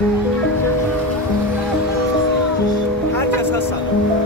هر کس هست سلام.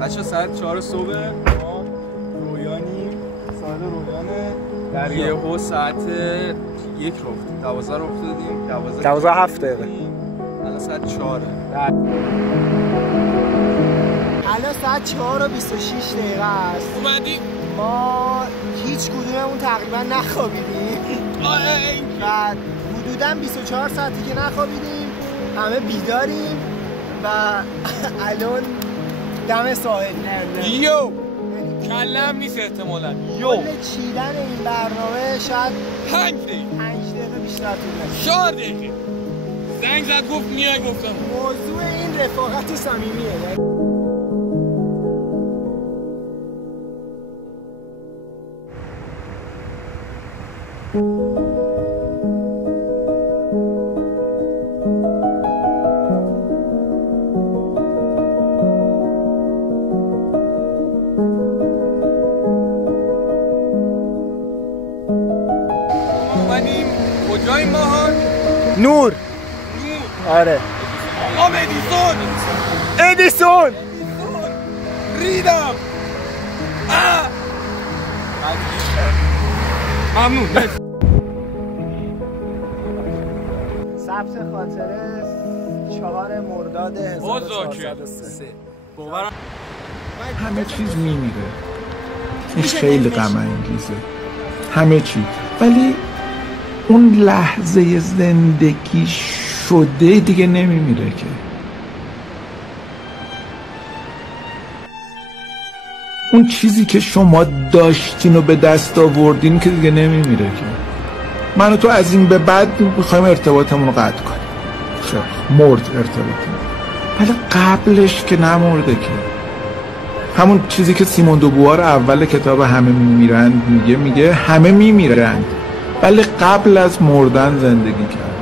بچه ساعت 4 صبح ما رویانیم، ساحل رویانه در یهو ساعت 1 رفت 12 رو افتادیم 12 7 دقیقه الان ساعت 4 الان ساعت 4 و 26 دقیقه است. اومدیم ما هیچ کدوممون تقریبا نخوابیدیم و حدودا 24 ساعتی که نخوابیدیم، همه بیداریم و الان دم ساحل. یو کلم نیست احتمالاً. یو چیدن این برنامه شاید 5 دقیقه بیشتر طول 4 دقیقه زنگ زد گفت میای، گفتم موضوع این رفاقت صمیمیه. کجاییم ماهان؟ نور. آره آقا ادیسون ریدم. ممنون. ثبت خاطره 4 مرداد 1403. باورم همه چیز میمیره. این خیلی غم انگیزه همه چی، ولی اون لحظه زندگی شده دیگه نمیمیره که. اون چیزی که شما داشتین و به دست آوردین که دیگه نمیمیره که. من و تو از این به بعد میخوایم ارتباطمون رو قطع کنیم. خب مرد ارتباطمون، ولی قبلش که نمرده که. همون چیزی که سیمون دوبوار اول کتاب همه میمیرند میگه همه میمیرند ولی قبل از مردن زندگی کرد.